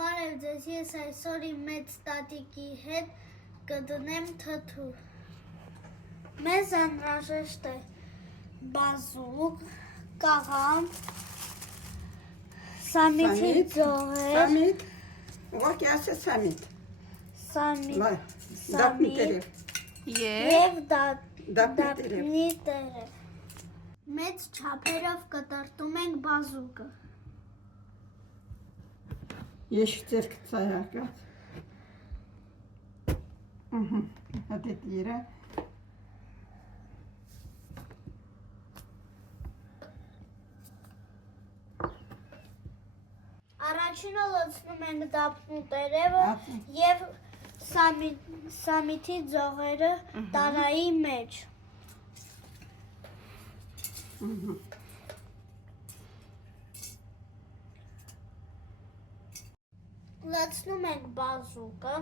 Բարև ձեզ, ես այսօր իմ մեծ տատիկի հետ կդնեմ թթու։ Մեզ անհրաժեշտ է բազուկ, կաղամ, սամիթի ձողեր, Սամիթ, ուղղակի ասես սամիթ, և դափնի տերև։ Մեծ չափերով կտրտում ենք բազուկը։ Yeşil zerk sayakat. Hadi yere. Առաջինը լցնում ենք դափնու տերևը և սամիթի ձողերը տարայի մեջ։ Լցնում ենք բազուկը։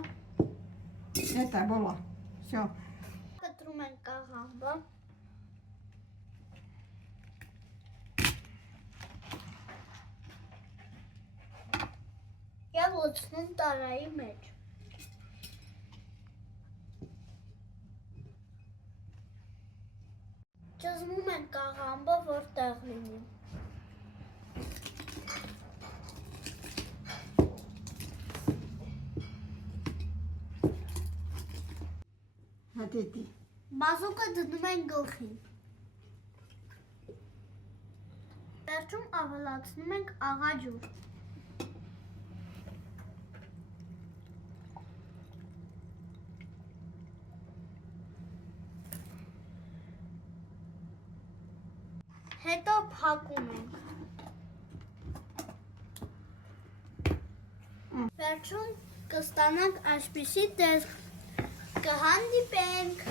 Это было. Все. Կտրում ենք կաղամբը։ Եվ լցնում տարայի մեջ։ Ճզմում ենք կաղամբը, որ տեղ լինի։ Hadi di. Բազուկը դնում ենք գլխին։ Վերջում ավելացնում ենք աղաջուր։ Հետո փակում ենք։ Վերջում կստանանք այսպիսի տեսք։ Կհանդիպենք։